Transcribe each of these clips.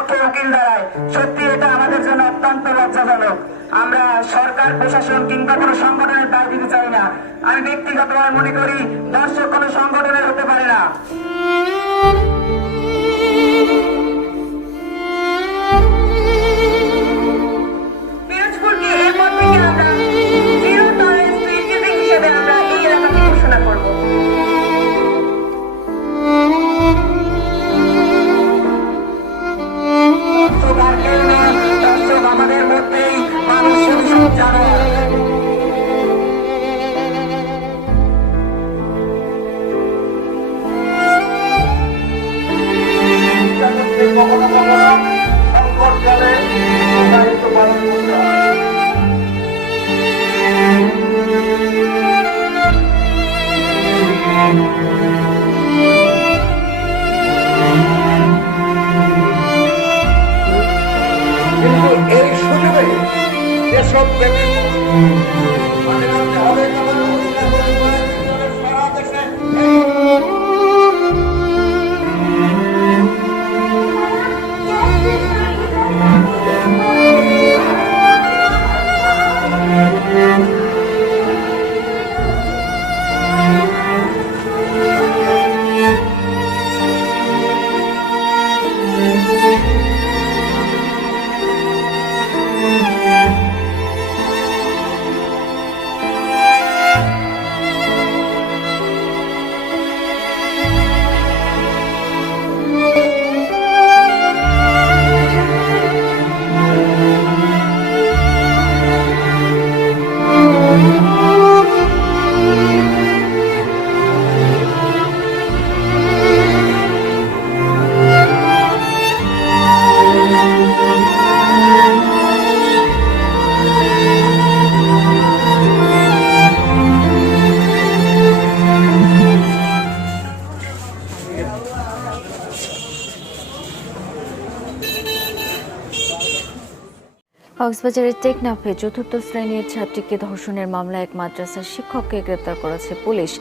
পক্ষে উকিল দাঁড়ায়, সত্যি এটা আমাদের জন্য অত্যন্ত লজ্জাজনক। আমরা সরকার, প্রশাসন কিংবা কোনো সংগঠনের দায় দিতে চাই না। আমি ব্যক্তিগতভাবে মনে করি দর্শক কোনো সংগঠনের হতে পারে না। পিরোজপুরকে এরপর থেকে আমরা জিরো টলারেন্স টু ইফটিজিং হিসেবে আমরা এই এলাকাকে ঘোষণা করব। দর্শক আমাদের মধ্যেই মানুষ জানায়। কখনো কখনো সংকটকালে দায়িত্ব পালন করতে হয়। কিন্তু এই সুযোগে যেসব হবে সারা দেশে কক্সবাজারের টেকনাফে চতুর্থ শ্রেণীর ছাত্রীকে ধর্ষণের মামলায় এক মাদ্রাসার শিক্ষককে গ্রেপ্তার করেছে পুলিশ।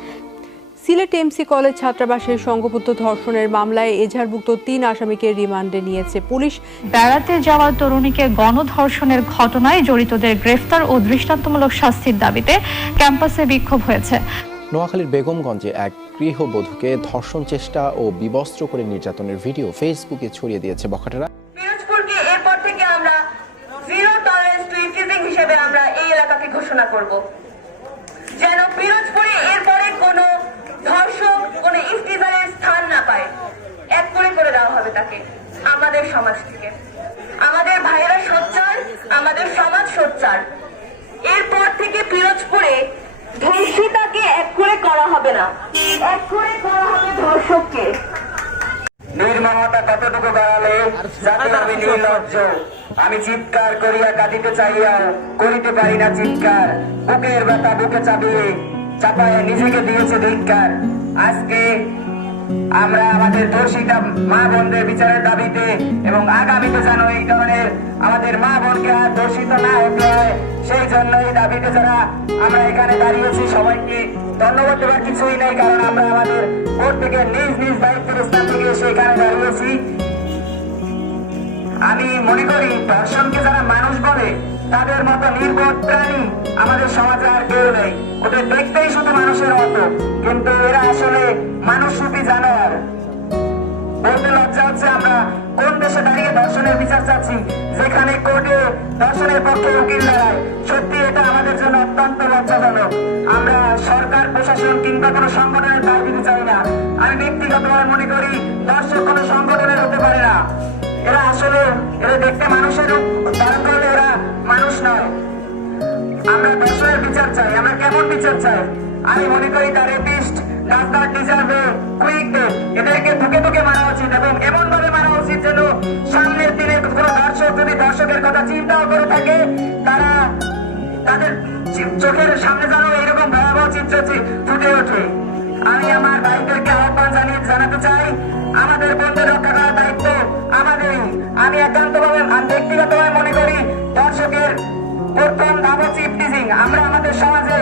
সিলেট এমসি কলেজ ছাত্রাবাসের সংঘবদ্ধ ধর্ষণের মামলায় এজাহারভুক্ত ৩ আসামিকে রিমান্ডে নিয়েছে পুলিশ। বেড়াতে যাওয়া তরুণীকে গণধর্ষণের ঘটনায় জড়িতদের গ্রেফতার ও দৃষ্টান্তমূলক শাস্তির দাবিতে ক্যাম্পাসে বিক্ষোভ হয়েছে। নোয়াখালীর বেগমগঞ্জে এক গৃহবধূকে ধর্ষণ চেষ্টা ও বিবস্ত্র করে নির্যাতনের ভিডিও ফেসবুকে ছড়িয়ে দিয়েছে বখাটেরা। পিরোজপুরকে এরপর থেকে আমরা জিরো টলারেন্স টু ইফটিজিং হিসেবে আমরা এই এলাকাকে ঘোষণা করব। যেন পিরোজপুরে এরপরে কোনো ধর্ষক, কোনো ইফতিজারের স্থান না পায়। এক করে দেওয়া হবে তাকে আমাদের সমাজ থেকে। আমাদের ভাইয়েরা সোচ্চার, আমাদের সমাজ সোচ্চার। এরপর থেকে পিরোজপুরে ধর্ষিতাকে এক করে করা হবে না, এক করে করা হবে ধর্ষককে। নির্মমতা কতটুকু বাড়ালে যাতে আমি নির্লজ্জ, আমি চিৎকার করিয়া কাঁদিতে চাইয়াও করিতে পারি না চিৎকার। বুকের ব্যথা বুকে চাপিয়ে চাপায় নিজেকে দিয়েছে ধিক্কার। আজকে আমরা আমাদের ধর্ষিতা মা বোনদের বিচারের দাবিতে এবং আগামীতে যেন এই ধরনের আমাদের মা বোনকে আর ধর্ষিত না হতে হয় সেই জন্য এই দাবিতে যারা আমরা এখানে দাঁড়িয়েছি সবাইকে ধন্যবাদ দেওয়ার কিছুই নেই, কারণ আমরা আমাদের ভোট থেকে নিজ নিজ দায়িত্বের স্থান থেকে এসে এখানে দাঁড়িয়েছি। আমি মনে করি ধর্ষণকে যারা মানুষ বলে তাদের মতো নির্বোধ প্রাণী আমাদের সমাজে আর কেউ নেই। ওদের দেখতেই শুধু মানুষের মতো, কিন্তু এরা আসলে মানুষ রূপী জানোয়ার। বলতে লজ্জা হচ্ছে আমরা কোন দেশে দাঁড়িয়ে ধর্ষণের বিচার চাচ্ছি, যেখানে কোর্টে ধর্ষণের পক্ষে উকিল দাঁড়ায়। সত্যি এটা আমাদের জন্য অত্যন্ত লজ্জাজনক। আমরা সরকার, প্রশাসন কিংবা কোনো সংগঠনের দায় দিতে চাই না। আমি ব্যক্তিগতভাবে মনে করি দর্শক কোনো সংগঠনের হতে পারে না। এরা আসলে এরা দেখতে মানুষের রূপ ধারণ করলে এরা মানুষ নয়। আমরা দর্শনের বিচার চাই। আমরা কেমন বিচার চাই? আমি মনে করি তার rapist does not deserve a quick death. এদেরকে ধুকে ধুকে মারা উচিত এবং এমন ভাবে মারা উচিত যেন সামনের দিনে কোনো দর্শক যদি দর্শকের কথা চিন্তাও করে থাকে তারা তাদের চোখের সামনে যেন এইরকম ভয়াবহ চিত্র ফুটে ওঠে। আমি আমার ভাইদেরকে আহ্বান জানাতে চাই, আমাদের বন্ধু রক্ষা করার দায়িত্ব আমাদেরই। আমি একান্তভাবে ব্যক্তিগতভাবে মনে করি দর্শকের প্রথম ধাপ হচ্ছে ইফটিজিং। আমরা আমাদের সমাজে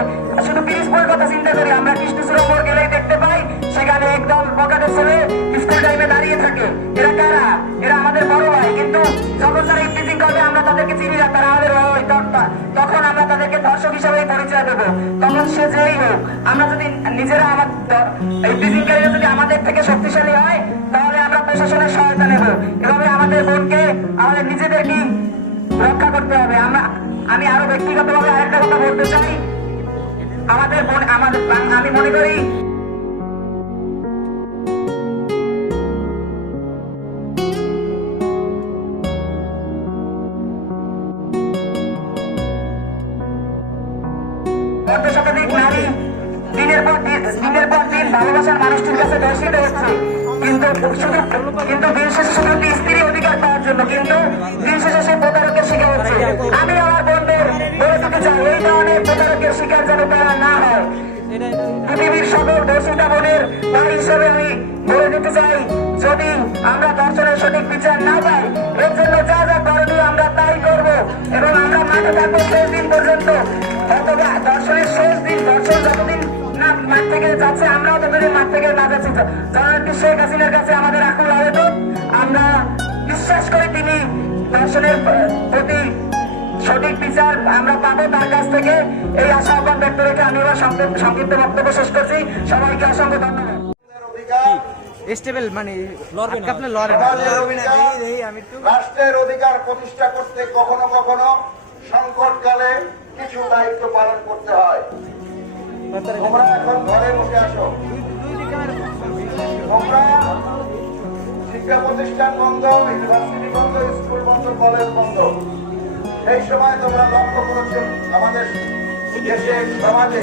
শুধু পিরোজপুরের কথা চিন্তা করি, আমরা কৃষ্ণচূড়া মোড় গেলেই দেখতে পাই সেখানে একদম পকেটে ছেলে স্কুল টাইমে দাঁড়িয়ে থাকে। এরা কারা? এরা আমাদের বড় ভাই, কিন্তু তাকে ধর্ষক হিসেবে পরিচয় দেবো, তখন সে যেই হোক, আমরা যদি নিজেরা এই ব্রিজিংকারীরা যদি আমাদের থেকে শক্তিশালী হয়, তাহলে আমরা প্রশাসনের সহায়তা নেব। এভাবে আমাদের বোনকে আমাদের নিজেদেরকে রক্ষা করতে হবে। আমি আরো ব্যক্তিগতভাবে আরেকটা কথা বলতে চাই, আমাদের বোন আমি মনে করি শতাধিক নারী দিনের পর দিন ভালোবাসার মানুষটির কাছে দর্শিত হচ্ছে, কিন্তু দিন শেষে শুধু স্ত্রী অধিকার পাওয়ার জন্য, কিন্তু দিন শেষে সে প্রতারকের শিকার হচ্ছে। আমি আমার বোনদের বলে দিতে চাই, এই ধরনের প্রতারকের শিকার যেন তারা না হয়। পৃথিবীর সকল ধর্ষিতা বোনের ভাই হিসেবে আমি বলে দিতে চাই, যদি আমরা ধর্ষণের সঠিক বিচার না পাই, এর জন্য যা যা করণীয় আমরা তাই করবো, এবং আমরা মাঠে থাকবো শেষ দিন পর্যন্ত। অথবা ধর্ষণের শেষ দিন, ধর্ষণ যতদিন না মাঠ থেকে যাচ্ছে, আমরাও ততদিন মাঠ থেকে না যাচ্ছি। জননেত্রী শেখ হাসিনার কাছে আমাদের আকুল আবেদন, আমরা বিশ্বাস করি তিনি ধর্ষণের প্রতি সঠিক বিচার আমরা পাবো তার কাছ থেকে। এই আশা আহ্বান ব্যক্ত রেখে আমি এবার সংক্ষিপ্ত বক্তব্য শেষ করছি। সবাইকে অসংখ্য ধন্যবাদ। রাষ্ট্রের অধিকার প্রতিষ্ঠা করতে কখনো কখনো সংকটকালে কিছু দায়িত্ব পালন করতে হয়। তোমরা এখন ঘরে বসে আসো, তোমরা শিক্ষা প্রতিষ্ঠান বন্ধ, ইউনিভার্সিটি বন্ধ, স্কুল বন্ধ, কলেজ বন্ধ। সেই সময় তোমরা লক্ষ্য করেছো আমাদের দেশে সমাজে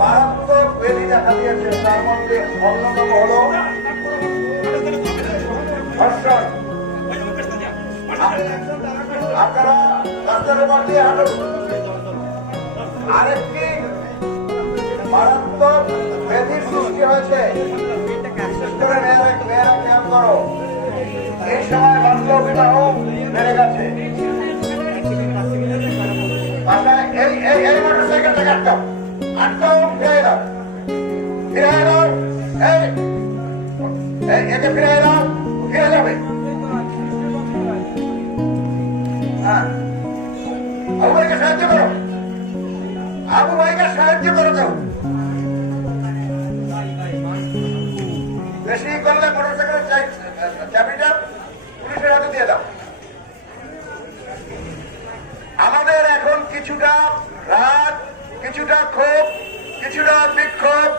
মারাত্মক ব্যাধি দেখা দিয়েছে। তার মধ্যে অন্যতম হলো ধর্ষণ। আপনারা রাস্তার উপর দিয়ে হাঁটুন। আরেকটি মারাত্মক ব্যাধির সৃষ্টি হয়েছে, বিশেষ করে মেয়েরা খেয়াল করো, এই সময় বাল্য বিবাহ বেড়ে গেছে। এই মোটরসাইকেলটাকে আটকাও, আটকাও, ফিরে এলাম, ফিরে এলাম, একে ফিরে এলাম, ফিরে যাবে। হ্যাঁ, আবু ভাইকে সাহায্য করো, আবু ভাইকে সাহায্য করো। কেউ বেশি করলে মোটরসাইকেলের চাবিটা পুলিশের হাতে দিয়ে দাও। আমাদের এখন কিছুটা রাগ, কিছুটা ক্ষোভ, কিছুটা বিক্ষোভ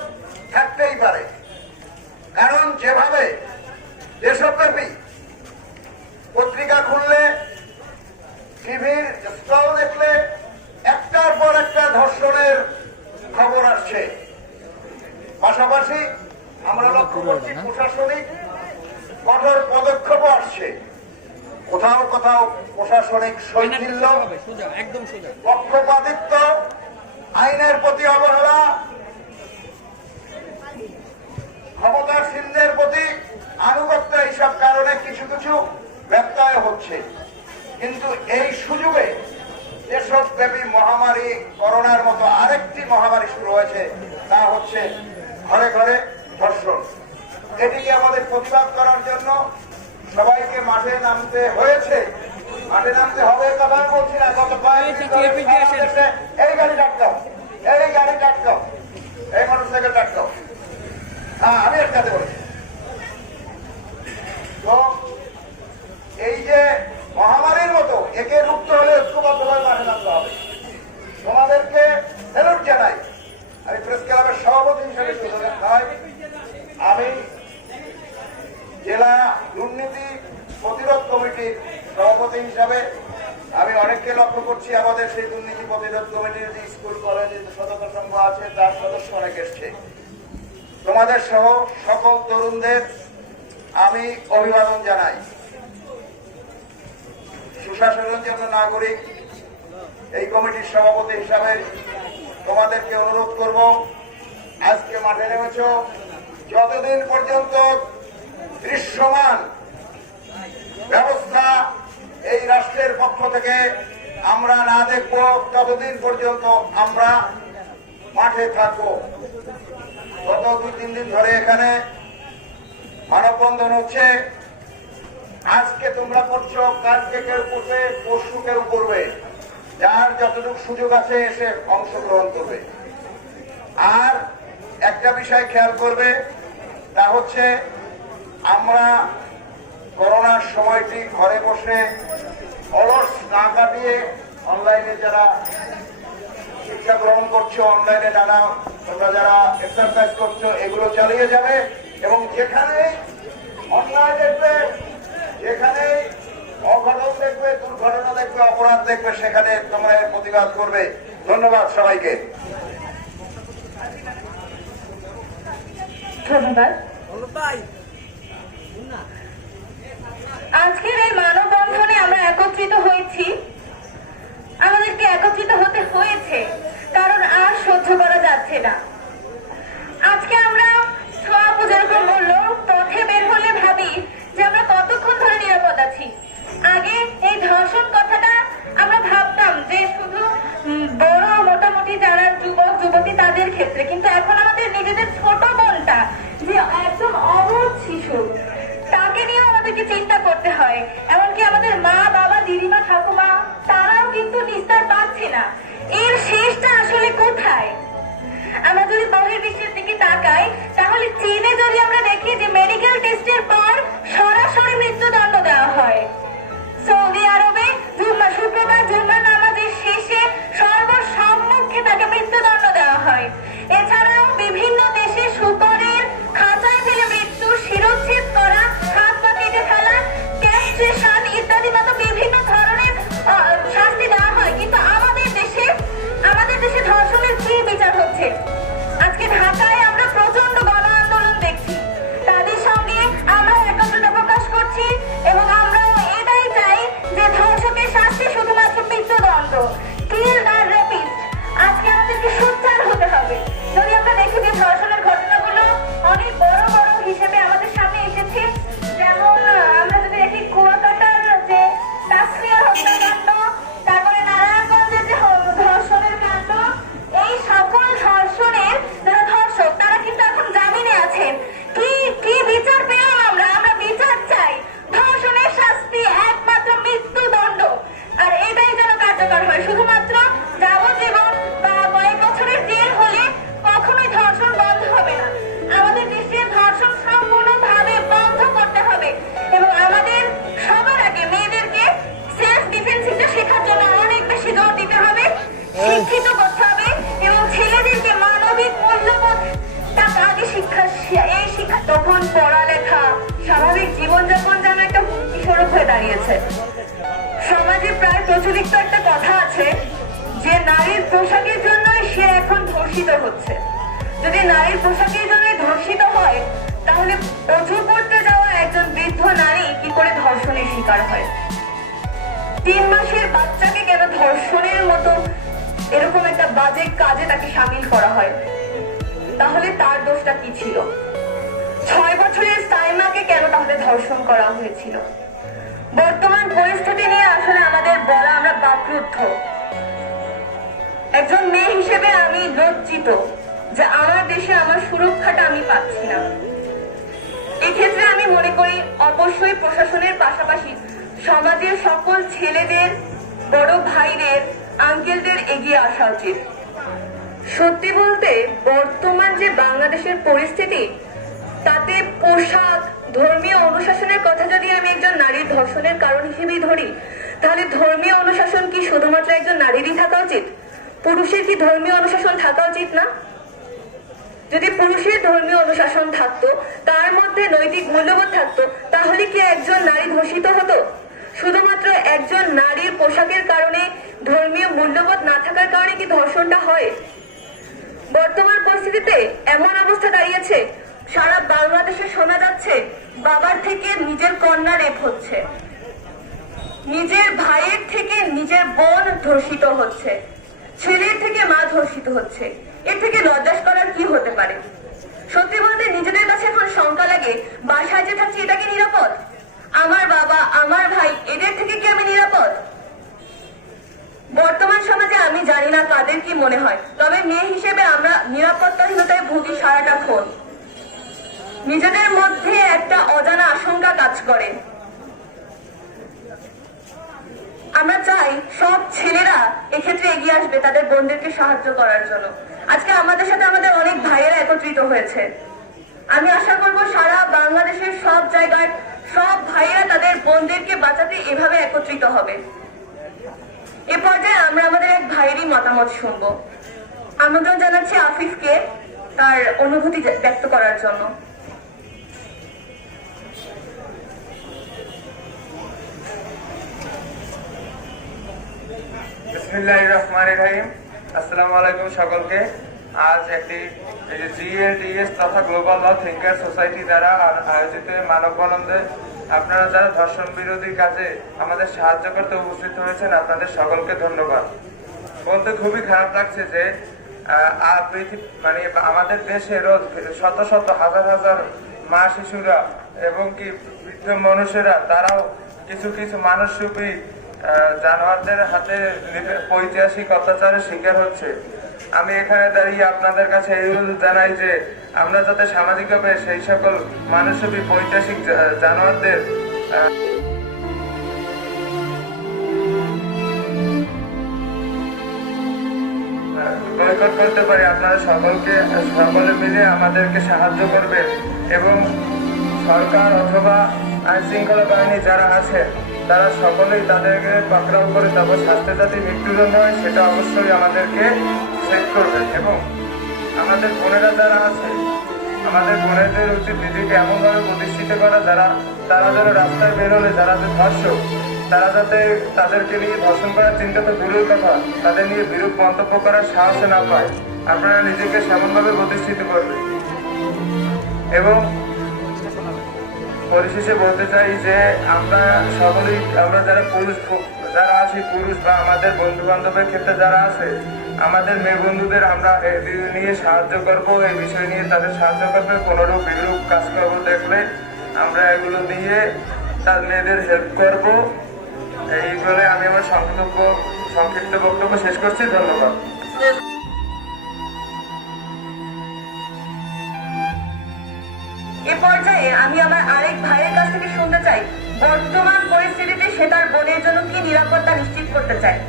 থাকতেই পারে, কারণ যেভাবে দেশব্যাপী পত্রিকা খুললে, টিভির স্টল দেখলে একটার পর একটা ধর্ষণের খবর আসছে। পাশাপাশি আমরা লক্ষ্য করছি প্রশাসনিক কঠোর পদক্ষেপও আসছে। কোথাও কোথাও প্রশাসনিক শৈথিল্য, পক্ষপাতিত্ব, আইনের প্রতি অবহেলা, ক্ষমতাসীনদের প্রতি আনুগত্য, এইসব কারণে কিছু কিছু ব্যত্যয় হচ্ছে। কিন্তু এই সুযোগে দেশব্যাপী মহামারী করোনার মতো আরেকটি মহামারী শুরু হয়েছে, তা হচ্ছে ঘরে ঘরে ধর্ষণ। এটিকে আমাদের প্রতিবাদ করার জন্য সবাইকে মাঠে নামতে হয়েছে, মাঠে নামতে হবে। কথা বলছি না, গত কয়েকদিন ধরে এই গাড়ি ডাকতাম, এই গাড়ি ডাকতাম, এই মোটরসাইকেল ডাকতাম। হ্যাঁ, আমি এর কাছে বলেছি। তো এই যে মহামারীর মতো, একে রুখতে হলে ঐক্যবদ্ধভাবে মাঠে নামতে হবে। তোমাদেরকে স্যালুট জানাই। আমি প্রেস ক্লাবের সভাপতি হিসেবে শুধু নয়, আমি জেলা দুর্নীতি প্রতিরোধ কমিটির সভাপতি হিসাবে আমি অনেককে লক্ষ্য করছি। আমাদের সেই দুর্নীতি প্রতিরোধ কমিটির যে স্কুল কলেজের সদস্য সংঘ আছে, তার সদস্য অনেক এসছে। তোমাদের সহ সকল তরুণদের আমি অভিবাদন জানাই। সুশাসনের জন্য নাগরিক এই কমিটির সভাপতি হিসাবে তোমাদেরকে অনুরোধ করব, আজকে মাঠে নেমেছ, যতদিন পর্যন্ত দৃশ্যমান ব্যবস্থা এই রাষ্ট্রের পক্ষ থেকে আমরা না দেখব, ততদিন পর্যন্ত আমরা মাঠে থাকবো। গত 2-3 দিন ধরে এখানে মানববন্ধন হচ্ছে। আজকে তোমরা করছো, কালকে কেউ করবে, পরশু কেউ করবে। যার যতটুকু সুযোগ আছে এসে অংশগ্রহণ করবে। আর একটা বিষয় খেয়াল করবে, তা হচ্ছে আমরা করোনার সময়টি ঘরে বসে অলস না কাটিয়ে অনলাইনে যারা শিক্ষা গ্রহণ করছো, অনলাইনে নানা তোমরা যারা এক্সারসাইজ করছো, এগুলো চালিয়ে যাবে এবং যেখানে অন্যায় দেখবে, যেখানে অঘটন দেখবে, দুর্ঘটনা দেখবে, অপরাধ দেখবে, সেখানে তোমরা এর প্রতিবাদ করবে। ধন্যবাদ সবাইকে। ধন্যবাদ। আজকের এই মানববন্ধনে আমরা একত্রিত হয়েছি, আমাদেরকে একত্রিত হতে হয়েছে কারণ আর সহ্য করা যাচ্ছে না। আজকে আমরা আপু যেরকম বললো, পথে বের হলে ভাবি যে আমরা কতক্ষণ ধরে নিরাপদ আছি। আগে এই ধর্ষণ কথাটা আমরা ভাবতাম যে শুধু বড় মোটামুটি যারা যুবক যুবতী তাদের ক্ষেত্রে, কিন্তু এখন আমাদের নিজেদের ছোট বোনটা যে একদম অবুঝ শিশু, তাকে নিয়েও আমাদেরকে চিন্তা করতে হয়। এমনকি আমাদের মা বাবা দিদিমা ঠাকুমা তারাও কিন্তু নিস্তার পাচ্ছে না। এর শেষটা আসলে কোথায়? আমরা যদি বহির্বিশ্বের দিকে তাকাই, তাহলে চীনে যদি আমরা দেখি যে মেডিকেল টেস্টের পর সরাসরি মৃত্যুদণ্ড দেওয়া হয়। সৌদি আরবে শুক্রবার জুম্মার নামাজের শেষে সর্বসম্মুখে তাকে মৃত্যুদণ্ড দেওয়া হয়। এছাড়াও বিভিন্ন দেশে শুকরের খাঁচায় ফেলে মৃত্যু, শিরোচ্ছেদ করা, হাত পা কেটে ফেলা, ক্যাস্ট্রেশন ইত্যাদি মতো বিভিন্ন ধরনের শাস্তি দেওয়া হয়। কিন্তু আমাদের দেশে ধর্ষণের কি বিচার হচ্ছে? আজকে ঢাকায় আমরা প্রচন্ড গণ আন্দোলন দেখছি, তাদের সঙ্গে আমরা একত্রতা প্রকাশ করছি এবং আমরা এটাই চাই যে ধর্ষকের শাস্তি শুধুমাত্র মৃত্যুদণ্ড। কিল আর রেপিস্ট, আজকে আমাদেরকে সোচ্চার হতে হবে। যদি আমরা দেখি যে ধর্ষণের ঘটনাগুলো অনেক বড় বড় হিসেবে আমাদের সামনে এসেছে, যেমন আমরা যদি দেখি কুয়াকাটার যে তাসফিয়ার হত্যাকাণ্ড, তারপরে নারায়ণগঞ্জের যে ধর্ষণের কাণ্ড, এই সকল ধর্ষণের যারা ধর্ষক তারা কিন্তু এখন জামিনে আছেন। কি বিচার পেলাম আমরা বিচার চাই। ধর্ষণের শাস্তি একমাত্র মৃত্যুদণ্ড, আর এটাই যেন কার্যকর হয়। শুধুমাত্র যাবজ্জীবন বা কয়েক বছরের জেল হলে কখনোই ধর্ষণ বন্ধ হবে না। আমাদের দেশে ধর্ষণ সম্পূর্ণভাবে বন্ধ করতে হবে এবং আমাদের সবার আগে মেয়েদেরকে সেলফ ডিফেন্সিংটা শেখার জন্য অনেক বেশি জোর দিতে হবে, শিক্ষিত করতে হবে এবং ছেলেদেরকে মানবিক মূল্যবোধ তার আগে এই শিক্ষা। তখন পড়ালেখা, স্বাভাবিক জীবনযাপন যেন একটা হুমকি স্বরূপ হয়ে দাঁড়িয়েছে। সমাজে প্রায় প্রচলিত একটা কথা আছে যে নারীর পোশাকের জন্যই সে এখন ধর্ষিত হচ্ছে। যদি নারীর পোশাকের জন্য ধর্ষিত হয়, তাহলে অজু করতে যাওয়া একজন বৃদ্ধ নারী কি করে ধর্ষণের শিকার হয়? 3 মাসের বাচ্চাকে কেন ধর্ষণের মতো এরকম একটা বাজে কাজে তাকে সামিল করা হয়? তাহলে তার দোষটা কি ছিল? 6 বছরের সাইমাকে কেন তাহলে ধর্ষণ করা হয়েছিল? বর্তমান পরিস্থিতি নিয়ে আসলে আমাদের বলা, আমরা বাকরুদ্ধ। একজন মেয়ে হিসেবে আমি লজ্জিত যে আমার দেশে আমার সুরক্ষাটা আমি পাচ্ছি না। এক্ষেত্রে আমি মনে করি অবশ্যই প্রশাসনের পাশাপাশি সমাজের সকল ছেলেদের, বড় ভাইদের, আঙ্কেলদের এগিয়ে আসা উচিত। সত্যি বলতে বর্তমান যে বাংলাদেশের পরিস্থিতি, তাতে পোশাক, ধর্মীয় অনুশাসনের কথা যদি আমি একজন নারীর ধর্ষণের কারণ হিসেবেই ধরি, তাহলে ধর্মীয় অনুশাসন কি শুধুমাত্র একজন নারীরই থাকা উচিত? পুরুষের কি ধর্মীয় অনুশাসন থাকা উচিত না? যদি পুরুষের ধর্মীয় অনুশাসন থাকতো, তার মধ্যে নৈতিক মূল্যবোধ থাকতো, তাহলে কি একজন নারী ধর্ষিত হতো? শুধুমাত্র একজন নারীর পোশাকের কারণে, ধর্মীয় মূল্যবোধ না থাকার কারণে কি ধর্ষণটা হয়? বর্তমান পরিস্থিতিতে এমন অবস্থা দাঁড়িয়েছে, সারা বাংলাদেশে শোনা যাচ্ছে বাবার থেকে নিজের কন্যা রেপ হচ্ছে, নিজের ভাইয়ের থেকে নিজের বোন ধর্ষিত হচ্ছে, ছেলের থেকে মা ধর্ষিত হচ্ছে। এর থেকে লজ্জাস করার কি হতে পারে? সত্যি বলতে নিজেদের কাছে এখন শঙ্কা লাগে, বাসায় যে থাকছি এটা কি নিরাপদ? আমার বাবা, আমার ভাই, এদের থেকে কি আমি নিরাপদ? বর্তমান সমাজে আমি জানি না কাদের কি মনে হয়, তবে মেয়ে হিসেবে আমরা নিরাপত্তাহীনতায় ভুগি সারাটাক্ষণ। নিজেদের মধ্যে একটা অজানা আশঙ্কা কাজ করে। আমরা চাই সব ছেলেরা আসবে তাদের বোনদেরকে সাহায্য করার জন্য। আজকে আমাদের সাথে আমাদের অনেক ভাইয়েরা একত্রিত হয়েছে। আমি আশা করব সারা বাংলাদেশের সব জায়গায় সব ভাইয়েরা তাদের বোনদেরকে বাঁচাতে এভাবে একত্রিত হবে। এ পর্যায়ে আমরা আমাদের এক ভাইয়েরই মতামত শুনবো। আমন্ত্রণ জানাচ্ছি আফিফকে তার অনুভূতি ব্যক্ত করার জন্য। বিসমিল্লাহির রহমানির রহিম। আসসালামু আলাইকুম সকলকে। আজ একটি GLTS তথা গ্লোবাল ল থিঙ্কার সোসাইটি দ্বারা আয়োজিত মানববন্ধনে আপনারা যারা ধর্ষণ বিরোধী কাজে আমাদের সাহায্য করতে উপস্থিত হয়েছেন, আপনাদের সকলকে ধন্যবাদ। বলতে খুবই খারাপ লাগছে যে মানে আমাদের দেশে রোজ শত শত হাজার হাজার মা শিশুরা এবং কি বৃদ্ধ মানুষেরা তারাও কিছু কিছু মানুষরূপী জানোয়ারদের হাতে ঐতিহাসিক অত্যাচারের শিকার হচ্ছে। আমি এখানে দাঁড়িয়ে আপনাদের কাছে এই অনুরোধ জানাই যে আমরা যাতে সামাজিকভাবে সেই সকল মানুষরূপী ঐতিহাসিক জানোয়ারদের বয়কট করতে পারি। আপনারা সকলে মিলে আমাদেরকে সাহায্য করবেন এবং সরকার অথবা আইন শৃঙ্খলা বাহিনী যারা আছে তারা সকলেই তাদেরকে পাকড়াও করে তারপর শাস্তি যাতে মৃত্যুদণ্ড হয় সেটা অবশ্যই আমাদেরকে চেক করবেন। এবং আমাদের বোনেরা যারা আছে, আমাদের বোনেদের উচিত নিজেকে এমনভাবে প্রতিষ্ঠিত করা তারা যেন রাস্তায় বেরোলে যারা যে ধর্ষক তারা যাতে তাদেরকে নিয়ে ধর্ষণ করার চিন্তা তো দূরের কথা, তাদের নিয়ে বিরূপ মন্তব্য করার সাহস না পায়। আপনারা নিজেকে সেমনভাবে প্রতিষ্ঠিত করবেন। এবং পরিশেষে বলতে চাই যে আমরা সকলেই যারা যারা আছি পুরুষ বা আমাদের বন্ধু বান্ধবের ক্ষেত্রে যারা আছে, আমাদের মেয়ে বন্ধুদের আমরা নিয়ে সাহায্য করবো, এই বিষয় নিয়ে তাদের সাহায্য করবে। কোনোরূপ বিরূপ কাজকর্ম দেখলে আমরা এগুলো দিয়ে তার মেয়েদের হেল্প করবো। এই বলে আমি আমার সংক্ষিপ্ত বক্তব্য শেষ করছি। ধন্যবাদ। এ পর্যায়ে আমি আমার আরেক ভাইয়ের কাছ থেকে শুনতে চাই বর্তমান পরিস্থিতিতে সে তার বোনের জন্য কি নিরাপত্তা নিশ্চিত করতে চায়,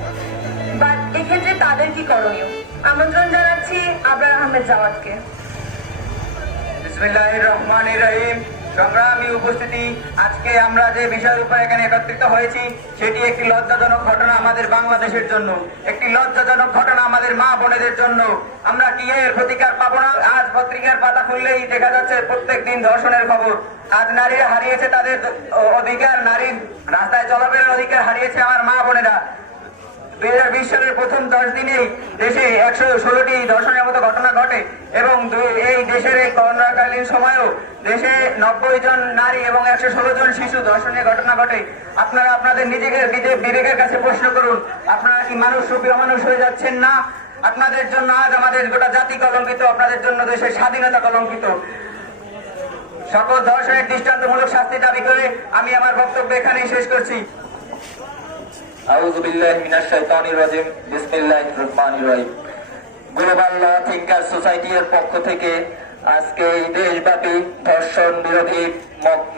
বাট এক্ষেত্রে তাদের কি করণীয়। আমন্ত্রণ জানাচ্ছি আবরার আহমেদ জাওয়াদকে। বিসমিল্লাহির রহমানির রহিম। সংগ্রামী উপস্থিতি, আজকে আমরা যে বিষয়ের উপর এখানে একত্রিত হয়েছি সেটি একটি লজ্জাজনক ঘটনা আমাদের বাংলাদেশের জন্য, একটি লজ্জাজনক ঘটনা আমাদের মা বোনেদের জন্য। আমরা কি এর প্রতিকার পাবো না? আজ পত্রিকার পাতা খুললেই দেখা যাচ্ছে প্রত্যেক দিন ধর্ষণের খবর। আজ নারীরা হারিয়েছে তাদের অধিকার, নারীর রাস্তায় চলাফেরার অধিকার হারিয়েছে আমার মা বোনেরা। 2020 সালের প্রথম 10 দিনেই দেশে 116টি ধর্ষণের মতো ঘটনা ঘটে এবং এই দেশের এই করোনাকালীন সময়েও দেশে 90 জন নারী এবং 116 জন শিশু ধর্ষণের ঘটনা ঘটে। আপনারা আপনাদের নিজেদের বিবেকের কাছে প্রশ্ন করুন, আপনারা কি মানুষ রূপী অমানুষ হয়ে যাচ্ছেন না? আপনাদের জন্য আজ আমাদের গোটা জাতি কলঙ্কিত, আপনাদের জন্য দেশের স্বাধীনতা কলঙ্কিত। সকল ধর্ষণের দৃষ্টান্তমূলক শাস্তি দাবি করে আমি আমার বক্তব্য এখানেই শেষ করছি। আউযু বিল্লাহি মিনাশ শাইতানির রাজিম। বিসমিল্লাহির রহমানির রহিম। গ্লোবাল ল থিঙ্কার সোসাইটির পক্ষ থেকে আজকে এই দেশব্যাপী ধর্ষণ বিরোধী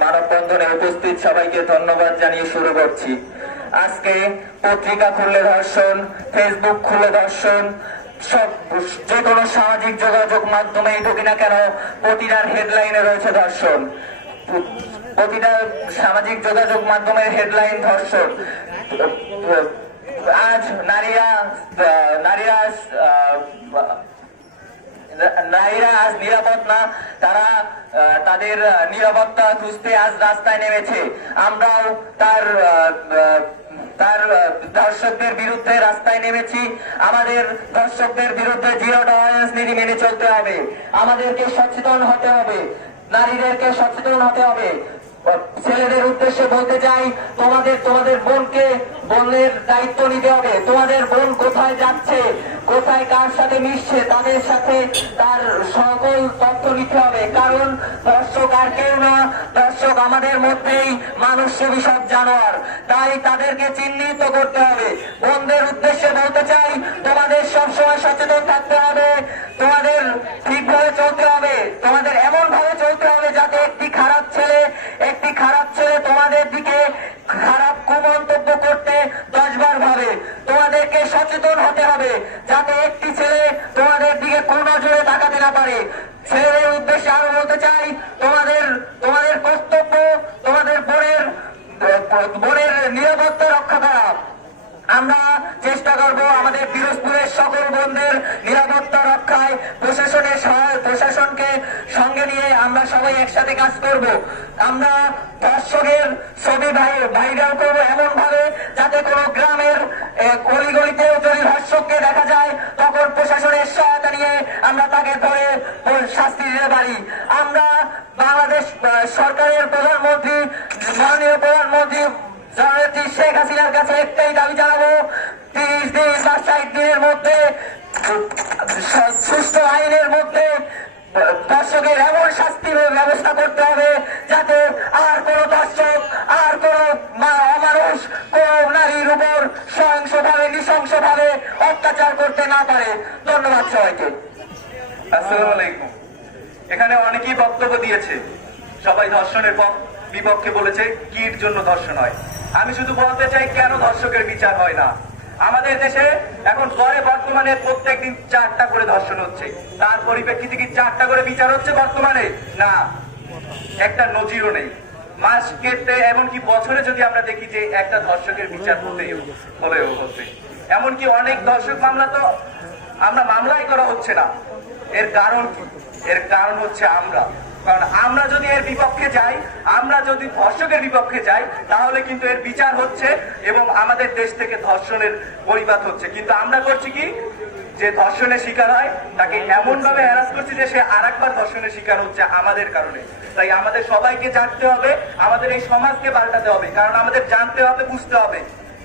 মানববন্ধনে উপস্থিত সবাইকে ধন্যবাদ জানিয়ে শুরু করছি। আজকে পত্রিকা খুললে ধর্ষণ, ফেসবুক খুললে ধর্ষণ, সব যে কোনো সামাজিক যোগাযোগ মাধ্যমেই ঢুকি না কেন প্রতিটার হেডলাইনে রয়েছে ধর্ষণ। প্রতিটা সামাজিক যোগাযোগ মাধ্যমের হেডলাইন ধর্ষণ। আজ নারীরা আজ নিরাপদ না, তারা তাদের নিরাপত্তা খুঁজতে আজ রাস্তায় নেমেছে। আমরাও তার ধর্ষকদের বিরুদ্ধে রাস্তায় নেমেছি। আমাদের ধর্ষকদের বিরুদ্ধে জিরো টলারেন্স নীতি মেনে চলতে হবে। আমাদেরকে সচেতন হতে হবে, নারীদেরকে সচেতন হতে হবে। ছেলেদের উদ্দেশ্যে বলতে চাই, তোমাদের বোনের দায়িত্ব নিতে হবে। তোমাদের বোন কোথায় যাচ্ছে, কোথায় কার সাথে মিশছে, তাদের সাথে তার সকল তথ্য নিতে হবে। কারণ দর্শক আর কেউ না, দর্শক আমাদের মধ্যেই মানুষরূপী সব জানোয়ার। তাই তাদেরকে চিহ্নিত করতে হবে। বোনদের উদ্দেশ্যে বলতে চাই, তোমাদের সবসময় সচেতন থাকতে হবে, তোমাদের ঠিকভাবে চলতে হবে, তোমাদের এমন ভাবে চলতে হবে যাতে একটি খারাপ ছেলে তোমাদের দিকে খারাপ কুমন্তব্য করতে 10 বার ভাবে। তোমাদেরকে সচেতন হতে হবে। বোনের নিরাপত্তা রক্ষা করা। আমরা চেষ্টা করব আমাদের পিরোজপুরের সকল বোনদের নিরাপত্তা রক্ষায় প্রশাসনকে সঙ্গে নিয়ে আমরা সবাই একসাথে কাজ করব। আমরা ধর্ষকের ছবি ভাইরাল করবো এমন ভাবে যাতে কোনো গ্রামের অলিগলিতেও যদি ধর্ষককে দেখা যায় তখন প্রশাসনের সহায়তা নিয়ে আমরা তাকে ধরে শাস্তি দিতে পারি। আমরা বাংলাদেশ সরকারের প্রধানমন্ত্রী মাননীয় প্রধানমন্ত্রী জননেত্রী শেখ হাসিনার কাছে একটাই দাবি জানাবো, 30 দিন বা 60 দিনের মধ্যে সুস্থ আইনের মধ্যে দর্শকের এমন শাস্তির ব্যবস্থা করতে হবে যাতে আর কোন দর্শক আর কোন অমানুষ কোন নারীর উপর সহিংসভাবে নৃশংসভাবে অত্যাচার করতে না পারে। ধন্যবাদ সবাইকে। আসসালামু আলাইকুম। এখানে অনেকেই বক্তব্য দিয়েছে, সবাই ধর্ষণের বিপক্ষে বলেছে কির জন্য ধর্ষণ হয়। আমি শুধু বলতে চাই কেন ধর্ষকের বিচার হয় না। আমাদের দেশে এখন গড়ে বর্তমানে প্রত্যেকদিন 4টা করে ধর্ষণ হচ্ছে, তার পরিপ্রেক্ষিতে কি 4টা করে বিচার হচ্ছে বর্তমানে? না, একটা নজিরও নেই। মাস কেটে এমনকি বছরে যদি আমরা দেখি যে একটা ধর্ষকের বিচার হলেও হচ্ছে, এমনকি অনেক ধর্ষক মামলা তো আমরা মামলাই করা হচ্ছে না। এর কারণ কি? এর কারণ হচ্ছে আমরা। কারণ আমরা যদি এর বিপক্ষে যাই, আমরা যদি ধর্ষকের বিপক্ষে যাই, তাহলে কিন্তু এর বিচার হচ্ছে এবং আমাদের দেশ থেকে ধর্ষণের পরিপাত হচ্ছে। কিন্তু আমরা করছি কি, যে ধর্ষণের শিকার হয় তাকে এমন ভাবে হ্যারাস করছি যে সে আরেকবার ধর্ষণের শিকার হচ্ছে আমাদের কারণে। তাই আমাদের সবাইকে জানতে হবে, আমাদের এই সমাজকে পাল্টাতে হবে। কারণ আমাদের জানতে হবে, বুঝতে হবে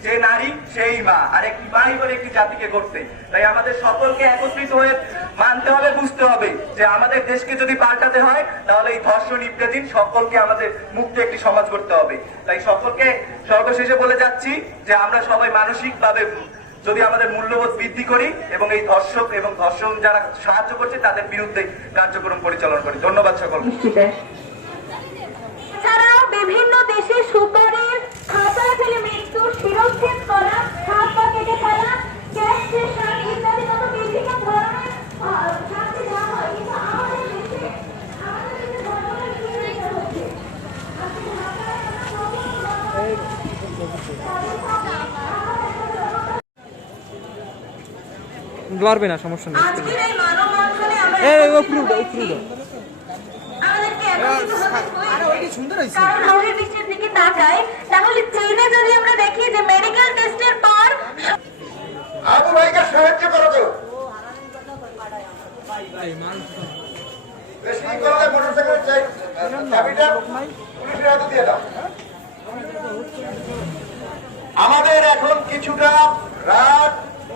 যে নারী সেই মা, আর একটি মাই বলে একটি জাতিকে করতে। তাই আমাদের সকলকে একত্রিত হয়ে মানতে হবে, বুঝতে হবে যে আমাদের দেশকে যদি পাল্টাতে হয় তাহলে এই ধর্ষণ ইত্যাদিন সকলকে আমাদের মুক্ত একটি সমাজ করতে হবে। তাই সকলকে সর্বশেষে বলে যাচ্ছি যে আমরা সবাই মানসিকভাবে যদি আমাদের মূল্যবোধ বৃদ্ধি করি এবং এই ধর্ষক এবং ধর্ষণ যারা সাহায্য করছে তাদের বিরুদ্ধে কার্যক্রম পরিচালনা করি। ধন্যবাদ সকলকে। এছাড়াও বিভিন্ন দেশে সুপারের খাতায় ফেলে মৃত্যুর শিরচ্ছেদ করা, হাত পা কেটে ফেলা, গ্যাস স্টেশন ইত্যাদি মতো বিভিন্ন ধরনের শাস্তি দেওয়া হয়। কিন্তু আমাদের দেশে ঘটনা শুরু হচ্ছে। লড়বে না, সমস্যা নেই। আজকের এই মানববন্ধনে আমরা আমাদেরকে কারণ লোকের বিশ্বের দিকে তাকাই, তাহলে চীনে যদি আমরা দেখি যে মেডিকেল টেস্টের পর আবু ভাইকে সাহায্য করো তো। বেশি করলে মোটরসাইকেল চাবিটা পুলিশের হাতে দিয়ে দাও। আমাদের এখন কিছুটা রাগ,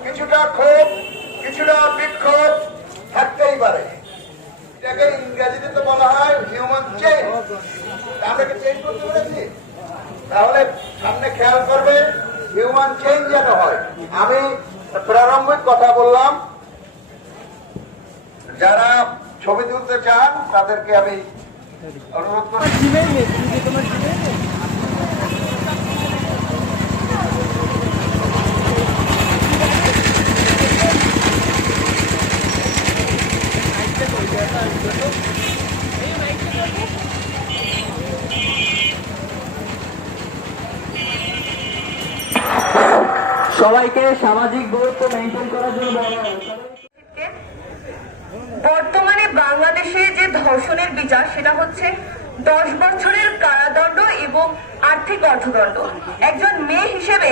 কিছুটা ক্ষোভ, কিছুটা বিক্ষোভ থাকতেই পারে। এটাকে ইংরেজিতে তো বলা হয় হিউম্যান চেঞ্জ। আমরা কি চেঞ্জ করতে পেরেছি? তাহলে সামনে খেয়াল করবে হিউম্যান চেঞ্জ যেন হয়। আমি প্রারম্ভিক কথা বললাম, যারা ছবি তুলতে চান তাদেরকে আমি অনুরোধ করছি। সবাইকে সামাজিক দূরত্ব মেনটেন করার জন্য বর্তমানে বাংলাদেশে যে ধর্ষণের বিচার সেটা হচ্ছে 10 বছরের কারাদণ্ড এবং আর্থিক অর্থদণ্ড। একজন মেয়ে হিসেবে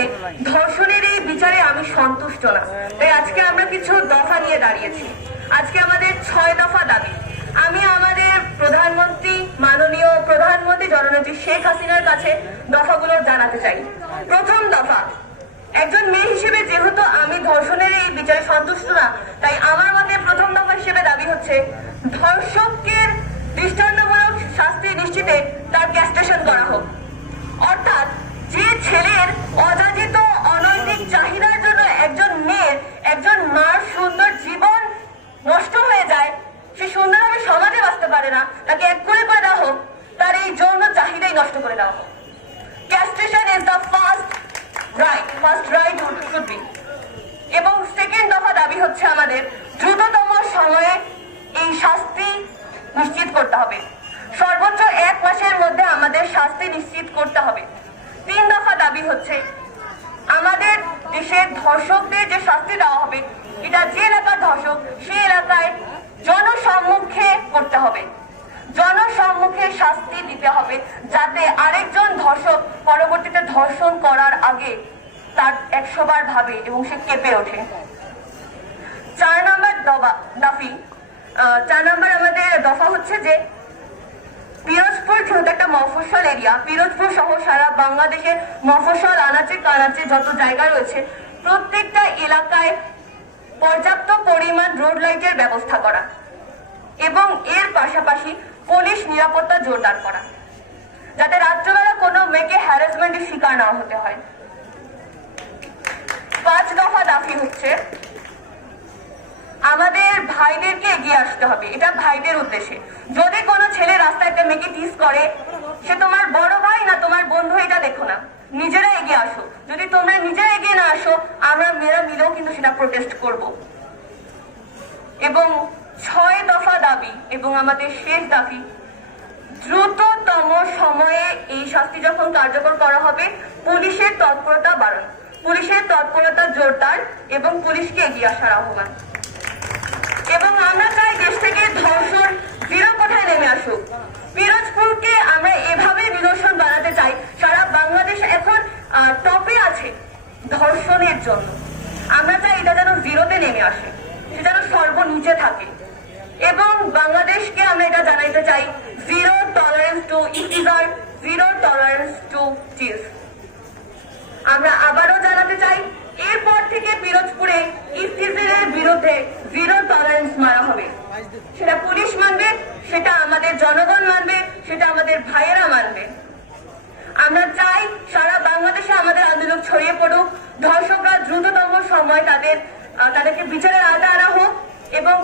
ধর্ষণের এই বিচারে আমি সন্তুষ্ট না। তাই আজকে আমরা কিছু দফা নিয়ে দাঁড়িয়েছি। আজকে আমাদের 6 দফা দাবি। আমি আমাদের মাননীয় প্রধানমন্ত্রী জননেত্রী শেখ হাসিনার কাছে দফাগুলো জানাতে চাই। প্রথম দফা, একজন মেয়ে হিসেবে যেহেতু আমি ধর্ষণের এই বিচারে সন্তুষ্ট না, তাই আমার মতে প্রথম দফা হিসেবে দাবি হচ্ছে ধর্ষকের দৃষ্টান্তমূলক শাস্তি নিশ্চিতে তার ক্যাস্ট্রেশন করা হোক। অর্থাৎ যে ছেলের অযাচিত অনৈতিক চাহিদার জন্য একজন মেয়ের, একজন মার সুন্দর জীবন নষ্ট হয়ে যায়, সে সুন্দরভাবে সমাজে বাঁচতে পারে না, তাকে এক করে দেওয়া হোক, তার এই যৌন চাহিদাই নষ্ট করে দেওয়া হোক। Castration is the first right should be. এবং সেকেন্ড দফা দাবি হচ্ছে আমাদের দ্রুততম সময়ে এই শাস্তি নিশ্চিত করতে হবে। সর্বোচ্চ 1 মাসের মধ্যে আমাদের শাস্তি নিশ্চিত করতে হবে। 3 দফা দাবি হচ্ছে আমাদের দেশের ধর্ষকদের যে শাস্তি দেওয়া হবে এটা যে এলাকার ধর্ষক সেই এলাকায় জনসম্মুখে করতে হবে, জনসম্মুখে শাস্তি দিতে হবে, যাতে আরেকজন ধর্ষক পরবর্তীতে ধর্ষণ করার আগে তার 100 বার ভাবে এবং সে কেঁপে ওঠে। 4 নম্বর দাবি, 4 নম্বর আমাদের দফা হচ্ছে যে পিরোজপুর যেহেতু একটা মফস্বল এরিয়া, পিরোজপুর সহ সারা বাংলাদেশের মফস্বল আনাচে কানাচে যত জায়গা রয়েছে প্রত্যেকটা এলাকায় পর্যাপ্ত পরিমাণ রোড লাইটের ব্যবস্থা করা এবং এর পাশাপাশি পুলিশ নিরাপত্তা জোরদার করা, যাতে রাত্রেবেলা কোনো মেয়েকে হ্যারাসমেন্টের শিকার না হতে হয়। 5 দফা দাবি হচ্ছে আমাদের ভাইদেরকে এগিয়ে আসতে হবে, এটা ভাইদের উদ্দেশ্যে। যদি কোনো ছেলে রাস্তায় একটা মেয়েকে টিজ করে, সে তোমার বড় ভাই না তোমার বন্ধু এটা দেখো না, নিজেরা এগিয়ে আসো। যদি তোমরা নিজেরা এগিয়ে না আসো, আমরা মেয়েরা মিলেও কিন্তু সেটা প্রোটেস্ট করব। এবং 6 দফা দাবি এবং আমাদের শেষ দাবি, দ্রুততম সময়ে এই শাস্তি যখন কার্যকর করা হবে পুলিশের তৎপরতা বাড়ানো, পুলিশের তৎপরতা জোরদার এবং পুলিশকে এগিয়ে আসার আহ্বান। এবং আমরা চাই দেশ থেকে ধর্ষণ জিরো কোঠায় নেমে আসুক। পিরোজপুরকে আমরা এভাবে নিদর্শন বানাতে চাই, সারা বাংলাদেশ এখন টপে আছে ধর্ষণের জন্য। আমরা চাই এটা যেন জিরোতে নেমে আসে, সে যেন সর্বনিচে থাকে। এবং বাংলাদেশকে আমরা এটা জানাইতে চাই, জিরো টলারেন্স টু ইফতিজার, জিরো টলারেন্স টু চিজ। আমরা আবারও জানাতে চাই, এরপর থেকে পিরোজপুরে ইফতিজারের বিরুদ্ধে জিরো টলারেন্স মারা হবে। সেটা পুলিশ মানবে, সেটা আমাদের জনগণ মানবে, সেটা আমাদের ভাইয়েরা মানবে। আমরা চাই সারা বাংলাদেশে আমাদের আন্দোলন ছড়িয়ে পড়ুক, ধর্ষকরা দ্রুততম সময় তাদেরকে বিচারের আওতায় আনা হোক এবং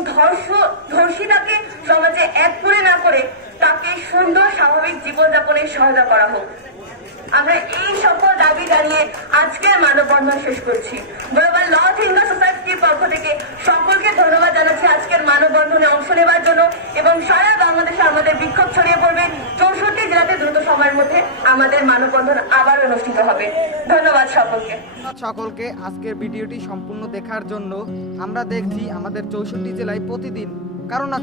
ধর্ষিতাকে সমাজে এক করে না করে তাকে সুন্দর স্বাভাবিক জীবনযাপনের সহায়তা করা হোক। আমরা এই সকল দাবি জানিয়ে আজকের মানববন্ধন শেষ করছি। গ্লোবাল ল থিঙ্কার সোসাইটির পক্ষ থেকে সকলকে ধন্যবাদ জানাচ্ছি আজকের মানববন্ধনে অংশ নেওয়ার জন্য। এবং সারা বাংলাদেশে আমাদের বিক্ষোভ ছড়িয়ে পড়বে, 64 জেলাতে দ্রুত সময়ের মধ্যে আমাদের মানববন্ধন আবার অনুষ্ঠিত হবে। ধন্যবাদ সকলকে। সকলকে আজকের ভিডিওটি সম্পূর্ণ দেখার জন্য। আমরা দেখছি আমাদের 64 জেলায় প্রতিদিন কারো না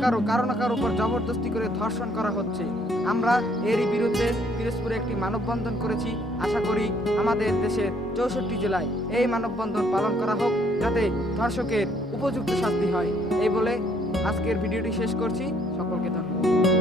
কারো উপর জবরদস্তি করে ধর্ষণ করা হচ্ছে। আমরা এরই বিরুদ্ধে পিরোজপুরে একটি মানববন্ধন করেছি। আশা করি আমাদের দেশের 64 জেলায় এই মানববন্ধন পালন করা হোক, যাতে ধর্ষকের উপযুক্ত শাস্তি হয়। এই বলে আজকের ভিডিওটি শেষ করছি। সকলকে ধন্যবাদ।